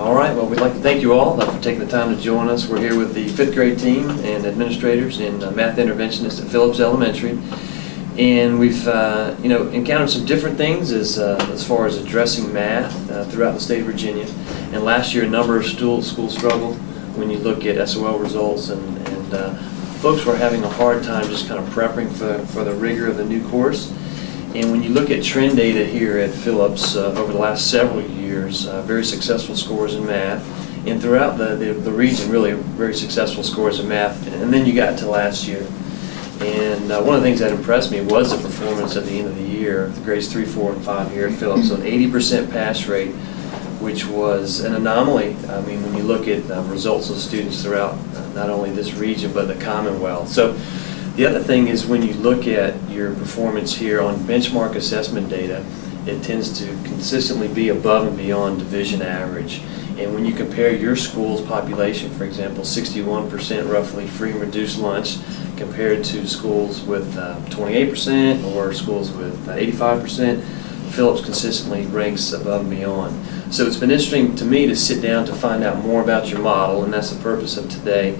All right, well, we'd like to thank you all for taking the time to join us. We're here with the 5th grade team and administrators and math interventionists at Phillips Elementary. And we've encountered some different things as far as addressing math throughout the state of Virginia. And last year, a number of schools struggled when you look at SOL results, and folks were having a hard time just kind of prepping for the rigor of the new course. And when you look at trend data here at Phillips over the last several years, very successful scores in math, and throughout the region, really very successful scores in math. And then you got to last year. And one of the things that impressed me was the performance at the end of the year, the grades 3, 4, and 5 here at Phillips. So an 80% pass rate, which was an anomaly. I mean, when you look at results of students throughout not only this region, but the Commonwealth. So the other thing is when you look at your performance here on benchmark assessment data, it tends to consistently be above and beyond division average. And when you compare your school's population, for example, 61% roughly free and reduced lunch compared to schools with 28% or schools with 85%, Phillips consistently ranks above and beyond. So it's been interesting to me to sit down to find out more about your model, and that's the purpose of today.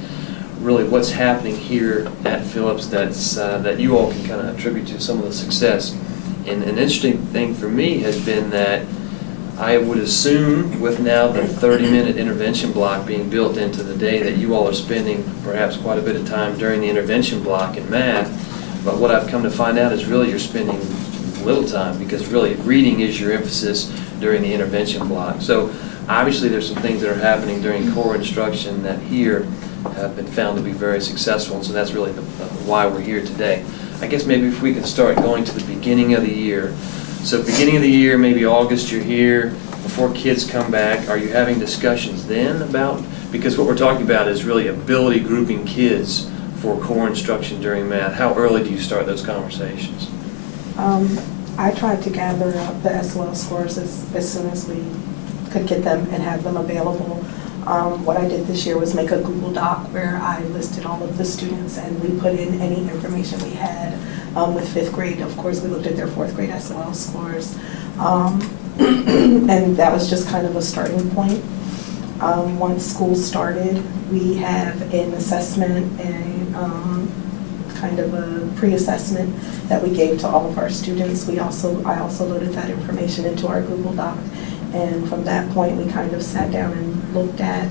Really what's happening here at Phillips that you all can kind of attribute to some of the success. And an interesting thing for me has been that I would assume with now the 30-minute intervention block being built into the day that you all are spending perhaps quite a bit of time during the intervention block in math. But what I've come to find out is really you're spending little time, because really reading is your emphasis during the intervention block. So obviously there's some things that are happening during core instruction that here have been found to be very successful, and so that's really why we're here today. I guess maybe if we can start going to the beginning of the year. So beginning of the year, maybe August, you're here, before kids come back, are you having discussions then about, because what we're talking about is really ability grouping kids for core instruction during math. How early do you start those conversations? I tried to gather up the SOL scores as soon as we could get them and have them available. What I did this year was make a Google Doc where I listed all of the students and we put in any information we had with 5th grade. Of course, we looked at their 4th grade SOL scores. And that was just kind of a starting point. Once school started, we have an assessment and kind of a pre-assessment that we gave to all of our students. I also loaded that information into our Google Doc. And from that point, we kind of sat down and looked at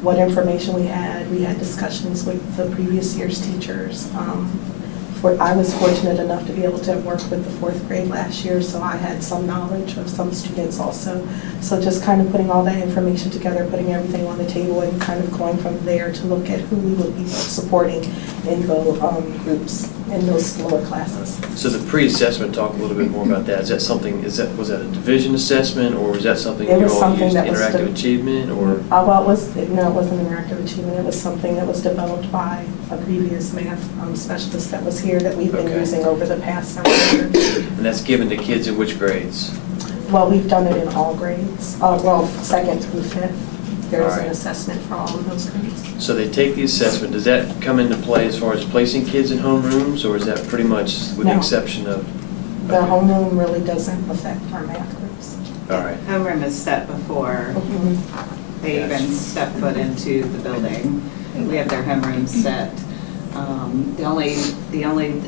what information we had. We had discussions with the previous year's teachers. I was fortunate enough to be able to work with the 4th grade last year, so I had some knowledge of some students also. So just kind of putting all that information together, putting everything on the table, and kind of going from there to look at who we would be supporting in those groups, in those lower classes. So the pre-assessment, talk a little bit more about that. Is that something, was that a division assessment, or was that something you all used, interactive achievement, or? Well, it wasn't interactive achievement. It was something that was developed by a previous math specialist that was here that we've been using over the past several years. And that's given to kids in which grades? Well, we've done it in all grades. Well, 2nd through 5th. There's an assessment for all of those grades. So they take the assessment. Does that come into play as far as placing kids in homerooms, or is that pretty much with the exception of? The homeroom really doesn't affect our math groups. All right. Homeroom is set before they even step foot into the building. We have their homeroom set. The only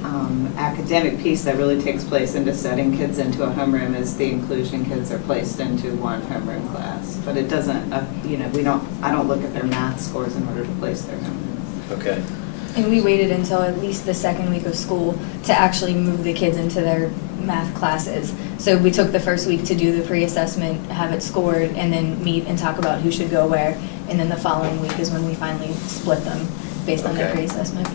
academic piece that really takes place into setting kids into a homeroom is the inclusion kids are placed into one homeroom class. But it doesn't, I don't look at their math scores in order to place their homeroom. Okay. And we waited until at least the 2nd week of school to actually move the kids into their math classes. So we took the first week to do the pre-assessment, have it scored, and then meet and talk about who should go where. And then the following week is when we finally split them based on their pre-assessment.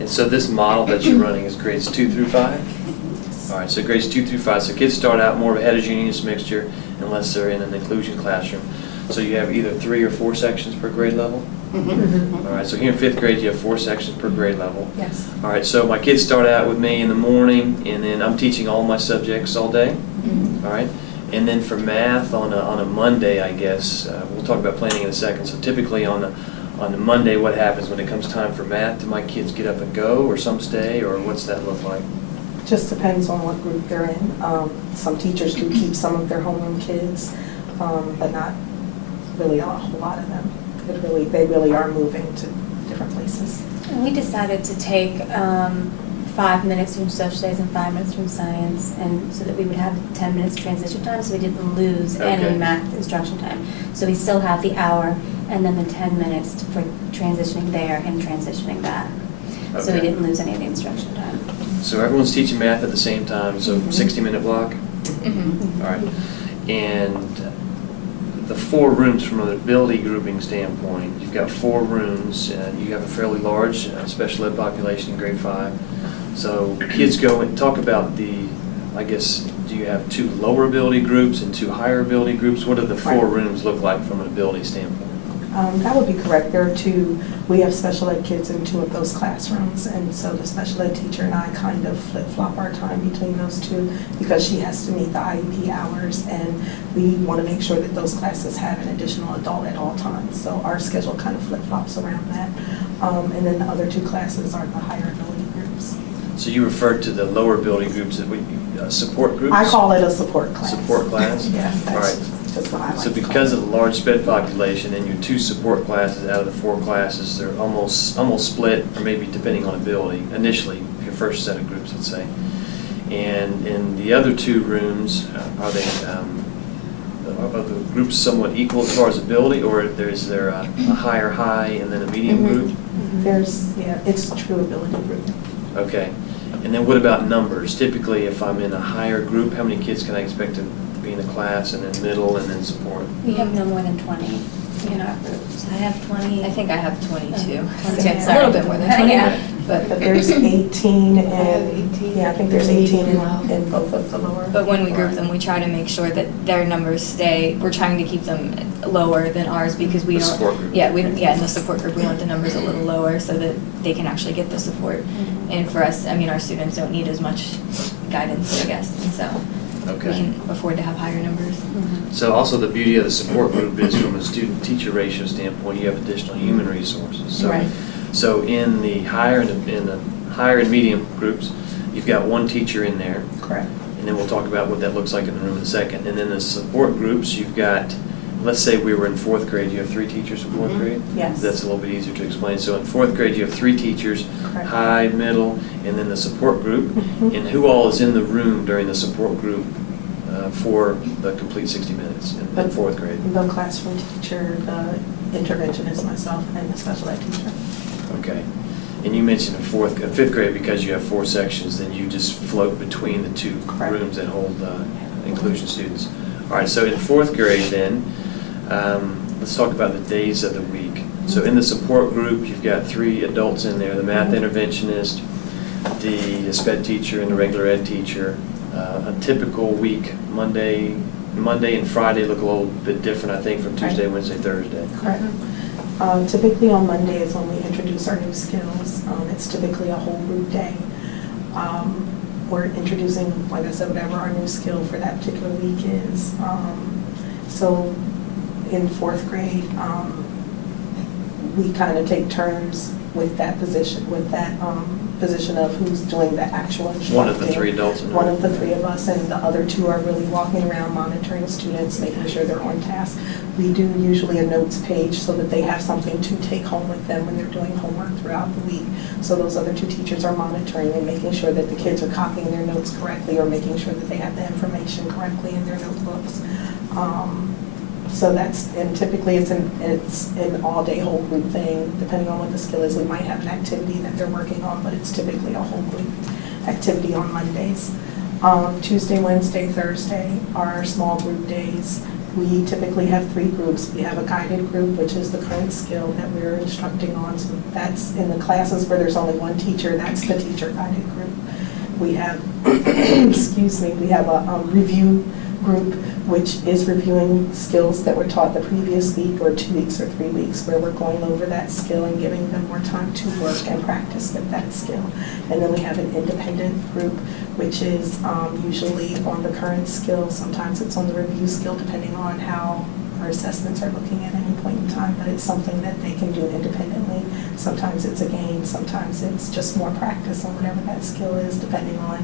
And so this model that you're running is grades 2 through 5? All right, so grades 2 through 5. So kids start out more of a heterogeneous mixture unless they're in an inclusion classroom. So you have either 3 or 4 sections per grade level? All right, so here in 5th grade you have 4 sections per grade level. Yes. All right, so my kids start out with me in the morning, and then I'm teaching all my subjects all day. All right, and then for math on a Monday, I guess, we'll talk about planning in a second. So typically on the Monday, what happens when it comes time for math? Do my kids get up and go, or some stay, or what's that look like? Just depends on what group they're in. Some teachers do keep some of their homeroom kids. but not really a whole lot of them. They really are moving to different places. And we decided to take 5 minutes from social studies and 5 minutes from science, and so that we would have 10 minutes transition time, so we didn't lose Okay. any math instruction time. So we still have the hour and then the 10 minutes for transitioning there and transitioning back. So we Okay. didn't lose any of the instruction time. So everyone's teaching math at the same time, so Mhm. 60-minute block? Mhm. All right. And the 4 rooms from an ability grouping standpoint, you've got 4 rooms, you have a fairly large special ed population in grade 5. So kids go and talk about I guess, do you have 2 lower ability groups and 2 higher ability groups? What do the 4 Right. rooms look like from an ability standpoint? That would be correct. There are 2, we have special ed kids in 2 of those classrooms, and so the special ed teacher and I kind of flip-flop our time between those 2 because she has to meet the IEP hours, and we want to make sure that those classes have an additional adult at all times. So our schedule kind of flip-flops around that. And then the other 2 classes are the higher ability groups. So you referred to the lower ability groups that support groups? I call it a support class. Support class? Yes, All that's right. just what I like So to call because it. of the large sped population and your 2 support classes out of the 4 classes, they're almost split, or maybe depending on ability, initially, your first set of groups, let's say. And in the other 2 rooms, are the groups somewhat equal as far as ability, or is there a higher high and then a medium Mhm. group? It's a true ability group. Okay. And then what about numbers? Typically, if I'm in a higher group, how many kids can I expect to be in a class, and then middle, and then support? We have no more than 20 in our groups. I have 20. I think I have 22. Oh, So it's a sorry. little bit more than 20, Yeah. But but there's 18 I have and, 18. yeah, I think there's 18 Wow. in both of the lower. But when we group them, we try to make sure that their numbers stay, we're trying to keep them lower than ours because we The don't. support group. Yeah, in the support group, we want the numbers a little lower so that they can actually get the support. Mhm. And for us, I mean, our students don't need as much guidance, I guess, and so we Okay. can afford to have higher numbers. Mhm. So also the beauty of the support group is from a student-teacher ratio standpoint, you have additional human resources. So, Right. so in the higher and medium groups, you've got 1 teacher in there, Correct. and then we'll talk about what that looks like in the room in a second. And then the support groups, you've got, let's say we were in 4th grade, you have 3 teachers in 4th Mhm. grade? Yes. That's a little bit easier to explain. So in 4th grade, you have 3 teachers, Correct. high, middle, and then the support group. Mhm. And who all is in the room during the support group for the complete 60 minutes in 4th grade? The classroom teacher, the interventionist, myself, and the special ed teacher. Okay. And you mentioned in 5th grade, because you have 4 sections, then you just float between the 2 Correct. rooms that hold inclusion students. All right, so in 4th grade then, let's talk about the days of the week. So in the support group, you've got 3 adults in there, the math interventionist, the sped teacher, and the regular ed teacher. A typical week, Monday and Friday look a little bit different, I think, from Tuesday, Right. Wednesday, Thursday. Correct. Typically on Monday is when we introduce our new skills. It's typically a whole group day. We're introducing, like I said, whatever our new skill for that particular week is. So in 4th grade, we kind of take turns with that position, position of who's doing the actual instructing. One of the 3 adults in the One room. of the 3 of us, and the other 2 are really walking around monitoring students, making sure they're on task. We do usually a notes page so that they have something to take home with them when they're doing homework throughout the week. So those other 2 teachers are monitoring and making sure that the kids are copying their notes correctly or making sure that they have the information correctly in their notebooks. So and typically it's an all-day whole group thing. Depending on what the skill is, we might have an activity that they're working on, but it's typically a whole group activity on Mondays. Tuesday, Wednesday, Thursday are our small group days. We typically have 3 groups. We have a guided group, which is the current skill that we're instructing on. So that's in the classes where there's only 1 teacher, that's the teacher guided group. We have, excuse me, we have a review group, which is reviewing skills that were taught the previous week or 2 weeks or 3 weeks, where we're going over that skill and giving them more time to work and practice with that skill. And then we have an independent group, which is usually on the current skill. Sometimes it's on the review skill, depending on how our assessments are looking at any point in time, but it's something that they can do independently. Sometimes it's a game, sometimes it's just more practice on whatever that skill is, depending on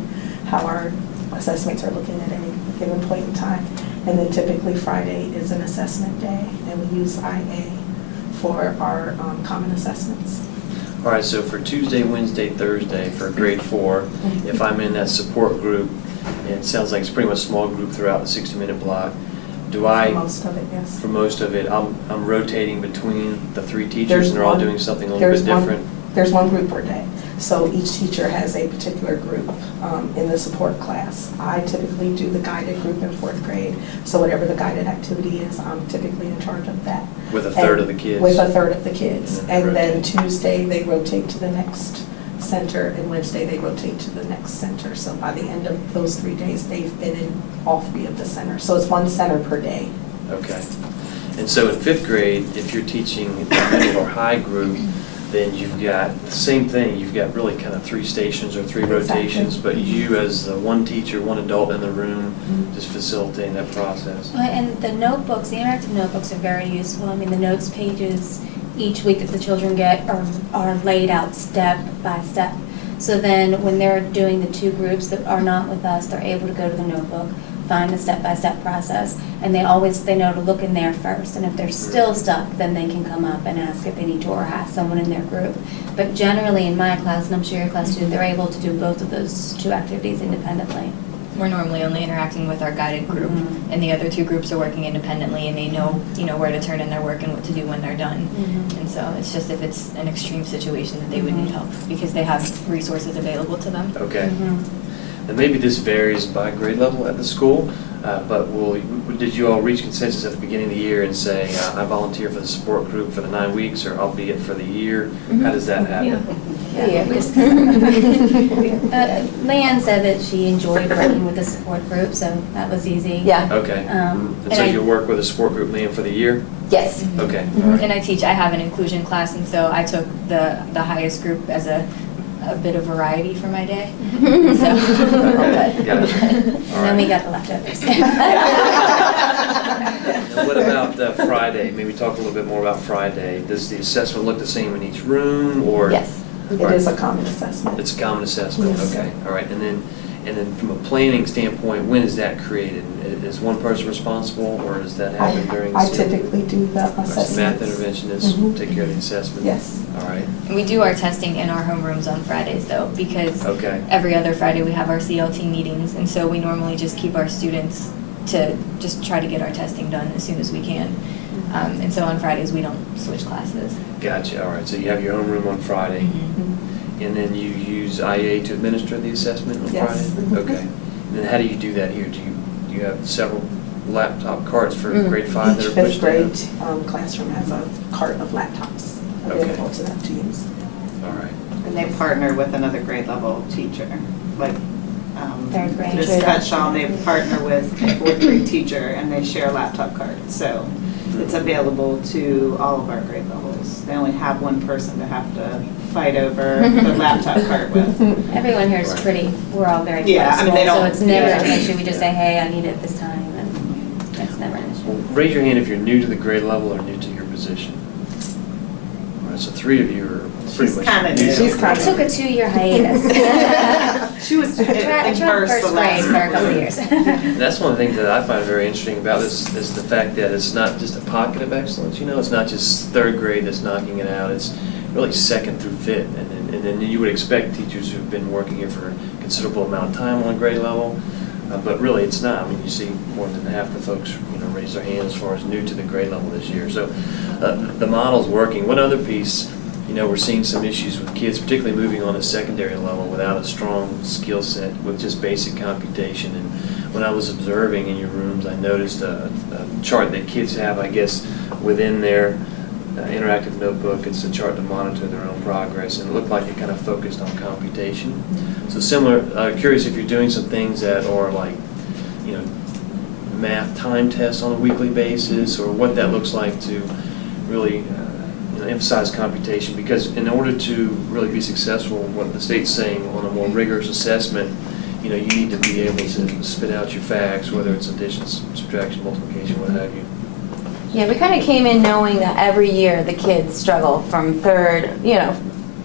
how our assessments are looking at any given point in time. And then typically Friday is an assessment day, and we use IA for our common assessments. All right, so for Tuesday, Wednesday, Thursday for grade 4, if I'm in that support group, and it sounds like it's pretty much a small group throughout the 60-minute block, do I? For most of it, yes. For most of it, I'm rotating between the 3 teachers, and they're all doing something a little bit different? There's one group per day. So each teacher has a particular group in the support class. I typically do the guided group in 4th grade. So whatever the guided activity is, I'm typically in charge of that. With a third of the kids? With a third of the kids. And then And then Tuesday, they rotate to the next center, and Wednesday, they rotate to the next center. So by the end of those 3 days, they've been in all 3 of the centers. So it's 1 center per day. Okay. And so in 5th grade, if you're teaching the middle or high group, then you've got the same thing. You've got really kind of 3 stations or 3 rotations, Exactly. but you as the one teacher, one adult in the room, just facilitating that process. Well, and the notebooks, the interactive notebooks are very useful. I mean, the notes pages each week that the children get are laid out step by step. So then when they're doing the 2 groups that are not with us, they're able to go to the notebook, find the step-by-step process, and they know to look in there first. And if they're still stuck, then they can come up and ask if they need to, or ask someone in their group. But generally in my class, and I'm sure your class too, they're able to do both of those 2 activities independently. We're normally only interacting with our guided group, and the other 2 groups are working independently, and they know, where to turn in their work and what to do when they're done. And so it's just if it's an extreme situation that they would need help, because they have resources available to them. Okay. And maybe this varies by grade level at the school, but did you all reach consensus at the beginning of the year and say, I volunteer for the support group for the 9 weeks, or I'll be it for the year? How does that happen? Leanne said that she enjoyed working with the support group, so that was easy. Yeah. Okay. And so and you work with a support group, Liam, for the year? Yes. Okay. All right. And I have an inclusion class, and so I took the highest group as a bit of variety for my day. So. Okay, gotcha. And All then we right. got the leftovers. And what about Friday? Maybe talk a little bit more about Friday. Does the assessment look the same in each room, or? Yes. It is a common assessment. It's a common assessment, Yes. okay, all right. And then from a planning standpoint, when is that created? Is one person responsible, or does that happen during the I season? typically do the All right, so assessments. math interventionists Mhm. take care of the assessment? Yes. All right, We do our testing in our homerooms on Fridays, though, because okay. every other Friday we have our CLT meetings, and so we normally just keep our students to just try to get our testing done as soon as we can. And so on Fridays, we don't switch classes. Gotcha, all right. So you have your homeroom on Friday, and then you use IA to administer the assessment on Yes. Friday? Okay. And then how do you do that here? Do you have several laptop carts for grade 5 that Each are 5th pushed down? grade classroom has a cart of laptops available Okay. to them to use. All right. And they partner with another grade level teacher, like Third grade. Ms. Cutshaw, they partner with a 4th grade teacher, and they share laptop cards. So it's available to all of our grade levels. They only have one person to have to fight over the laptop cart with. Everyone here is Right. we're all very Yeah, I mean, flexible, they so don't- it's never yeah. an issue. We just say, hey, I need it this time, and it's never an Well, issue. raise your hand if you're new to the grade level or new to your position. All right, so 3 of you are pretty She's much. kinda new new. to She's the I grade took a level. 2-year hiatus. She was I tried immersed first the grade last. for a couple of years. And that's one of the things that I find very interesting about this, is the fact that it's not just a pocket of excellence, it's not just 3rd grade that's knocking it out, it's really 2nd through 5th. And then you would expect teachers who've been working here for a considerable amount of time on grade level, but really it's not. I mean, you see more than half the folks, raise their hand as far as new to the grade level this year. So the model's working. One other piece, we're seeing some issues with kids, particularly moving on to secondary level without a strong skill set with just basic computation. And when I was observing in your rooms, I noticed a chart that kids have, I guess, within their interactive notebook. It's a chart to monitor their own progress, and it looked like it kind of focused on computation. So similar, curious if you're doing some things that are like, math time tests on a weekly basis, or what that looks like to really emphasize computation, because in order to really be successful, what the state's saying on a more rigorous assessment, you need to be able to spit out your facts, whether it's addition, subtraction, multiplication, what have you. Yeah, we kind of came in knowing that every year the kids struggle from 3rd,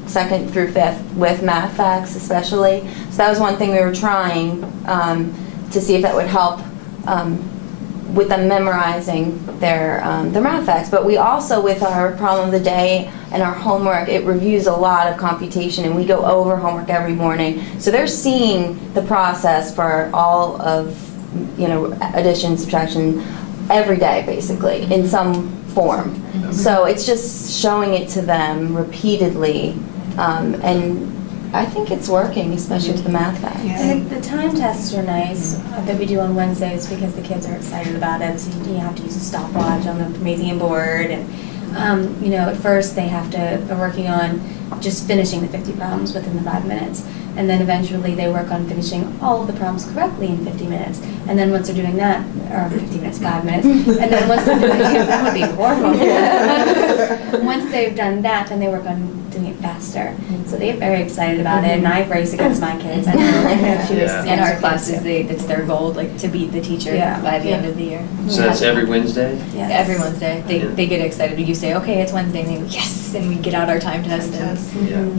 2nd through 5th with math facts especially. So that was one thing we were trying to see if that would help with them memorizing their math facts. But we also, with our problem of the day and our homework, it reviews a lot of computation, and we go over homework every morning. So they're seeing the process for all of, addition, subtraction, every day, basically, in some form. So it's just showing it to them repeatedly, and I think it's working, especially with the math facts. Yeah. And the time tests are nice that we do on Wednesdays because the kids are excited about it. So you have to use a stopwatch on the Promethean board, and at first they're working on just finishing the 50 problems within the 5 minutes, and then eventually they work on finishing all of the problems correctly in 50 minutes. And then once they're doing that, or 50 minutes, 5 minutes, and then once they're doing it, that would be horrible. Once they've done that, then they work on doing it faster. So they get very excited about it, and I race against my kids. I know she was Yeah. In our classes, that's their goal, like to beat the teacher Yeah. by the Yeah. end of the year. So that's every Wednesday? Yes. Every Wednesday, Yeah. they get excited. You say, okay, it's Wednesday, and they go, yes, and we get out our time test. And,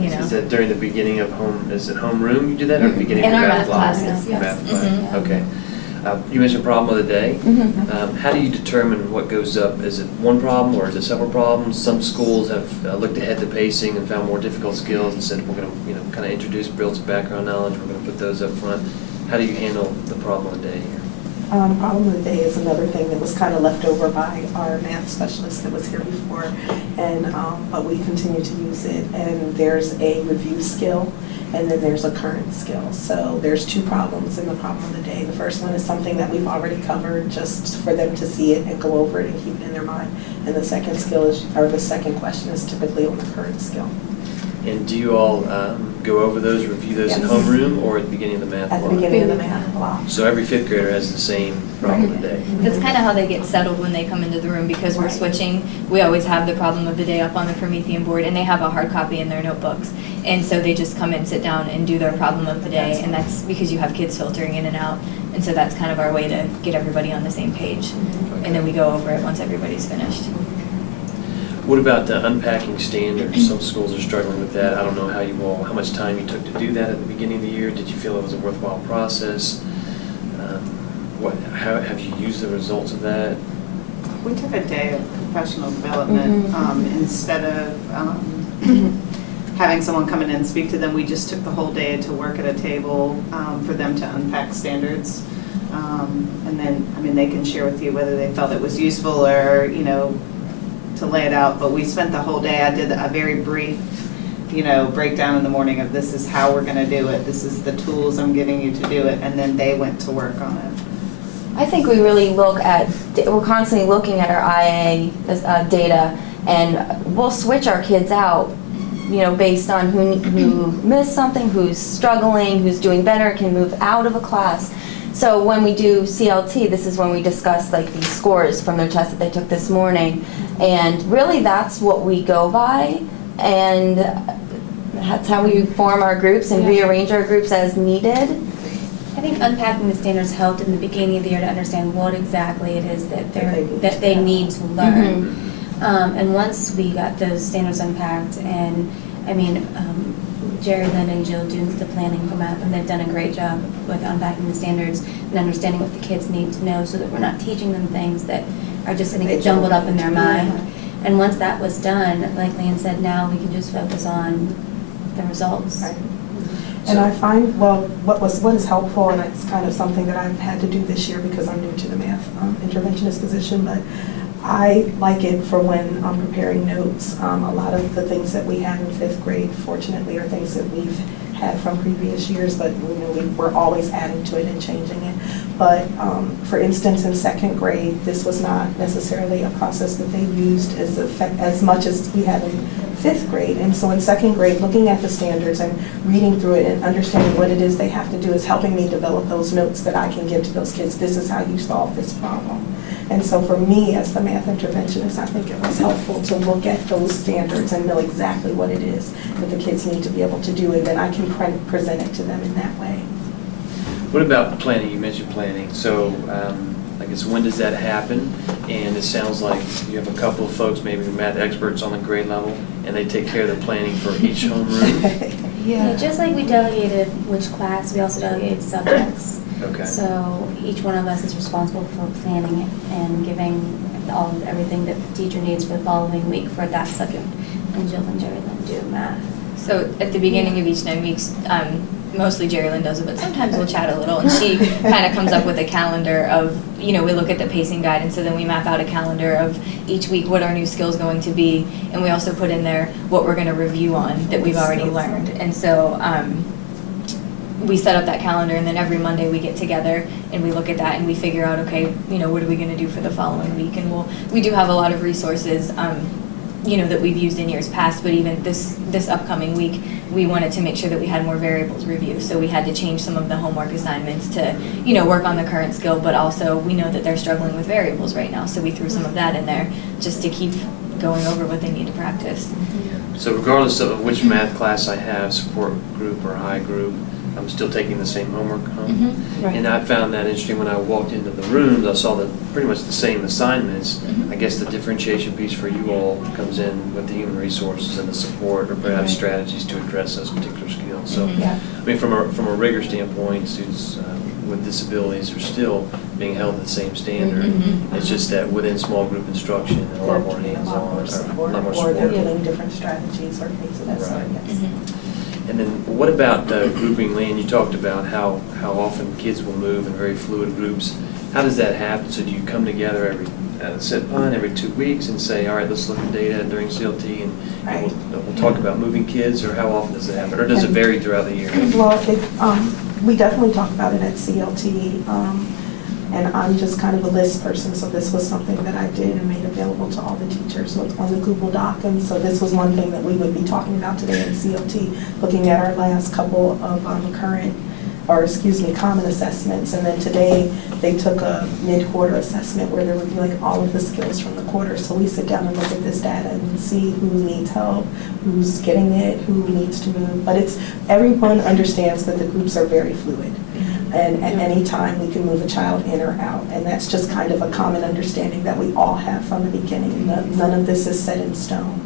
Yeah. Is that during the beginning of is it homeroom you do that, or the beginning In of our your math class? classes, Your yes. math class, Mhm. okay. You mentioned problem of the day. Mhm. How do you determine what goes up? Is it one problem or is it several problems? Some schools have looked ahead to pacing and found more difficult skills and said, we're going to, kind of build some background knowledge. We're going to put those up front. How do you handle the problem of the day here? Problem of the day is another thing that was kind of left over by our math specialist that was here before, and but we continue to use it. And there's a review skill, and then there's a current skill. So there's two problems in the problem of the day. The first one is something that we've already covered, just for them to see it and go over it and keep it in their mind. And the second the second question is typically on the current skill. And do you all go over those, review those in Yes. homeroom or at the beginning of the math At the block? beginning of the math block. So every fifth grader has the same problem of the day? That's kind of how they get settled when they come into the room, because we're Right. switching. We always have the problem of the day up on the Promethean board, and they have a hard copy in their notebooks. And so they just come in, sit down, and do their problem of the day, and that's because you have kids filtering in and out. And so that's kind of our way to get everybody on the same page. And then we go over it once everybody's finished. What about unpacking standards? Some schools are struggling with that. I don't know how much time you took to do that at the beginning of the year. Did you feel it was a worthwhile process? How have you used the results of that? We took a day of professional development. Instead of having someone come in and speak to them, we just took the whole day to work at a table for them to unpack standards. And then, they can share with you whether they felt it was useful or, to lay it out. But we spent the whole day. I did a very brief, breakdown in the morning of this is how we're going to do it. This is the tools I'm giving you to do it. And then they went to work on it. I think we really we're constantly looking at our IA data, and we'll switch our kids out, based on who missed something, who's struggling, who's doing better, can move out of a class. So when we do CLT, this is when we discuss these scores from their test that they took this morning, and really that's what we go by, and that's how we form our groups and rearrange our groups as needed. I think unpacking the standards helped in the beginning of the year to understand what exactly it is that they need to learn. And once we got those standards unpacked, and Jerry, Lynn, and Jill do the planning for math, and they've done a great job with unpacking the standards and understanding what the kids need to know, so that we're not teaching them things that are just going to get jumbled up in their mind. And once that was done, like Leanne said, now we can just focus on the results. Right. And I find, what is helpful, and it's kind of something that I've had to do this year because I'm new to the math interventionist position, but I like it for when I'm preparing notes. A lot of the things that we have in fifth grade, fortunately, are things that we've had from previous years, but we're always adding to it and changing it. But for instance, in second grade, this was not necessarily a process that they used as much as we have in fifth grade. And so in second grade, looking at the standards and reading through it and understanding what it is they have to do is helping me develop those notes that I can give to those kids. This is how you solve this problem. And so for me, as the math interventionist, I think it was helpful to look at those standards and know exactly what it is that the kids need to be able to do, and then I can present it to them in that way. What about planning? You mentioned planning. So I guess when does that happen? And it sounds like you have a couple of folks, maybe math experts on the grade level, and they take care of the planning for each homeroom. Yeah, just like we delegated which class, we also delegated subjects. Okay. So, each one of us is responsible for planning it and giving everything that the teacher needs for the following week for that subject. And Jill and Jerry then do math. So at the beginning of each 9 weeks, mostly Jerry Lynn does it, but sometimes we'll chat a little, and she kind of comes up with a calendar of, we look at the pacing guide, and so then we map out a calendar of each week what our new skill is going to be, and we also put in there what we're going to review on that we've already learned. And so we set up that calendar, and then every Monday we get together and we look at that and we figure out, okay, what are we going to do for the following week? And we do have a lot of resources that we've used in years past, but even this upcoming week, we wanted to make sure that we had more variables review. So we had to change some of the homework assignments to, work on the current skill, but also we know that they're struggling with variables right now. So we threw some of that in there just to keep going over what they need to practice. So regardless of which math class I have, support group or high group, I'm still taking the same homework home. Right. And I found that interesting when I walked into the rooms. I saw pretty much the same assignments. I guess the differentiation piece for you all comes in with the human resources and the support, or perhaps strategies to address those particular skills. So, Yeah. I mean, from a rigor standpoint, students with disabilities are still being held to the same standard. It's just that within small group instruction and a lot more hands-on, A lot more support, a lot more or support. they're getting different strategies or things of that sort, Right. yes. And then what about grouping, Leanne? You talked about how often kids will move in very fluid groups. How does that happen? So do you come together every 2 weeks and say, all right, let's look at data during CLT and Right. we'll talk about moving kids, or how often does it happen? Or does it vary throughout the year? Well, we definitely talk about it at CLT, and I'm just kind of a list person, so this was something that I did and made available to all the teachers. So it's on the Google Doc, and so this was one thing that we would be talking about today in CLT, looking at our last couple of common assessments. And then today, they took a mid-quarter assessment where they're reviewing all of the skills from the quarter. So we sit down and look at this data and see who needs help, who's getting it, who needs to move. But everyone understands that the groups are very fluid. And at any time, we can move a child in or out. And that's just kind of a common understanding that we all have from the beginning. None of this is set in stone.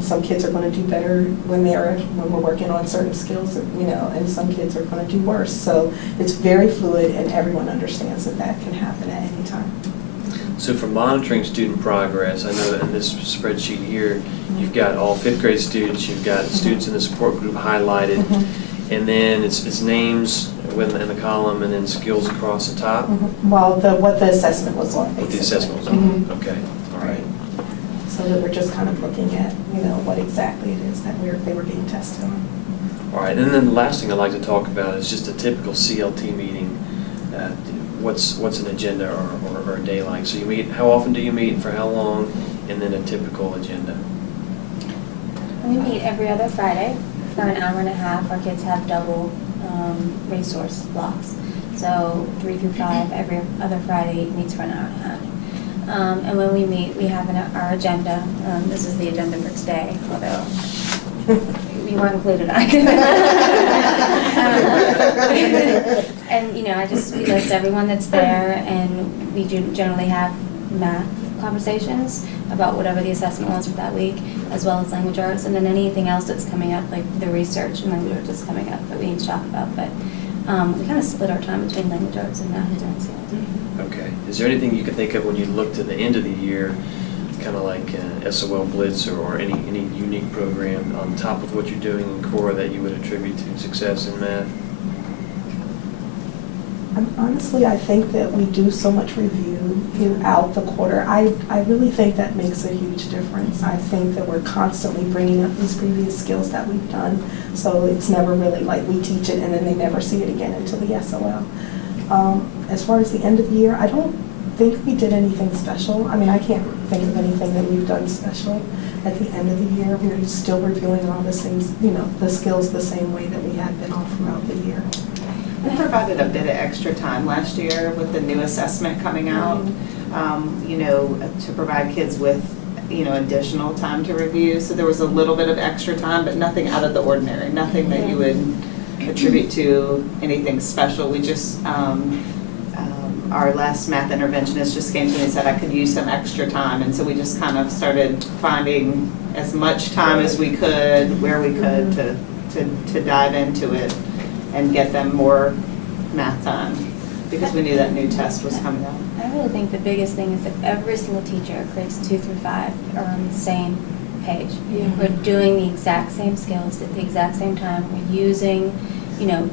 Some kids are going to do better when we're working on certain skills, and some kids are going to do worse. So it's very fluid, and everyone understands that can happen at any time. So for monitoring student progress, I know that in this spreadsheet here, you've got all 5th grade students, you've got students in the support group highlighted, and then it's names in the column, and then skills across the top. Well, what the assessment was on, basically. What the assessment was on. Okay, all right. So that we're just kind of looking at, what exactly it is that they were being tested on. All right, and then the last thing I'd like to talk about is just a typical CLT meeting. What's an agenda or a day like? So you meet, how often do you meet, and for how long, and then a typical agenda? We meet every other Friday for an hour and a half. Our kids have double resource blocks. So 3 through 5, every other Friday meets for an hour and a half. And when we meet, we have our agenda. This is the agenda for today, although you weren't included. And we list everyone that's there, and we generally have math conversations about whatever the assessment was for that week, as well as language arts, and then anything else that's coming up, like the research and language arts that's coming up that we need to talk about. But we kind of split our time between language arts and math during CLT. Okay. Is there anything you can think of when you look to the end of the year, kind of like SOL Blitz or any unique program on top of what you're doing in core that you would attribute to success in math? Honestly, I think that we do so much review throughout the quarter. I really think that makes a huge difference. I think that we're constantly bringing up these previous skills that we've done, so it's never really like we teach it and then they never see it again until the SOL. As far as the end of the year, I don't think we did anything special. I mean, I can't think of anything that we've done special at the end of the year. We're still reviewing all the things, the skills the same way that we had been all throughout the year. We provided a bit of extra time last year with the new assessment coming out, to provide kids with, additional time to review. So there was a little bit of extra time, but nothing out of the ordinary, nothing that you would attribute to anything special. We just, our last math interventionist just came to me and said I could use some extra time, and so we just kind of started finding as much time as we could, where we could, to dive into it and get them more math time. because we knew that new test was coming up. I really think the biggest thing is that every single teacher, grades 2 through 5, are on the same page. We're doing the exact same skills at the exact same time. We're using,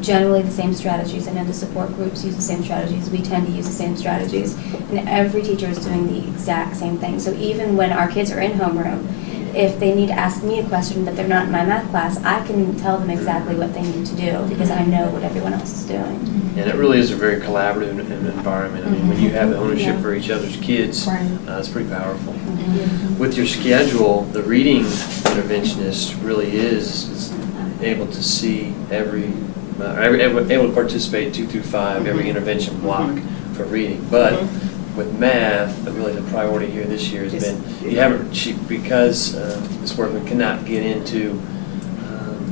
generally the same strategies. I know the support groups use the same strategies. We tend to use the same strategies. And every teacher is doing the exact same thing. So even when our kids are in homeroom, if they need to ask me a question but they're not in my math class, I can tell them exactly what they need to do because I know what everyone else is doing. And it really is a very collaborative environment. I mean, when you have the ownership for each other's kids, Right. it's pretty powerful. With your schedule, the reading interventionist really is able to see able to participate 2 through 5, every intervention block for reading. But with math, really the priority here this year has been, because Ms. Workman cannot get into,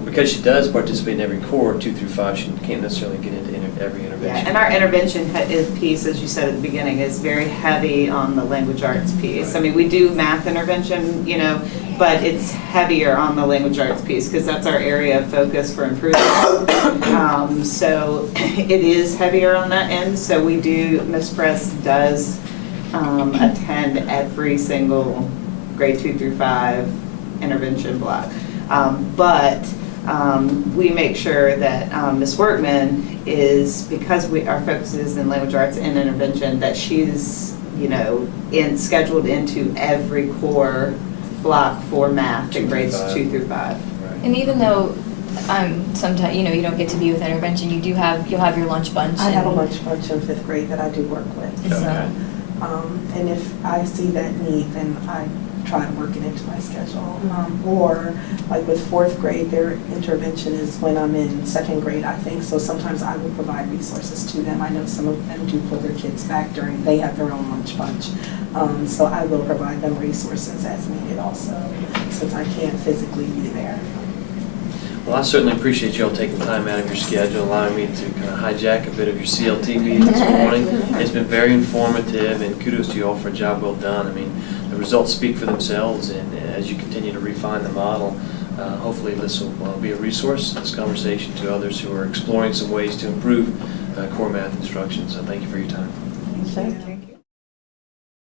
because she does participate in every core, 2 through 5, she can't necessarily get into every intervention. Yeah, and our intervention piece, as you said at the beginning, is very heavy on the language arts piece. I mean, we do math intervention, but it's heavier on the language arts piece because that's our area of focus for improvement. So it is heavier on that end. So we do, Ms. Press does attend every single grade 2 through 5 intervention block. But we make sure that Ms. Workman is, because our focus is in language arts and intervention, that she's, scheduled into every core block for math in grades 2 through 5. Right. And even though sometimes, you don't get to be with intervention, you'll have your lunch bunch. I have a lunch bunch in 5th grade that I do work with. So, Okay. And if I see that need, then I try to work it into my schedule. Or like with 4th grade, their intervention is when I'm in 2nd grade, I think. So sometimes I will provide resources to them. I know some of them do pull their kids back they have their own lunch bunch. So I will provide them resources as needed also, since I can't physically be there. Well, I certainly appreciate you all taking time out of your schedule, allowing me to kind of hijack a bit of your CLT meeting this morning. It's been very informative, and kudos to you all for a job well done. I mean, the results speak for themselves, and as you continue to refine the model, hopefully this will be a resource, this conversation, to others who are exploring some ways to improve core math instruction. So thank you for your time. Thank you.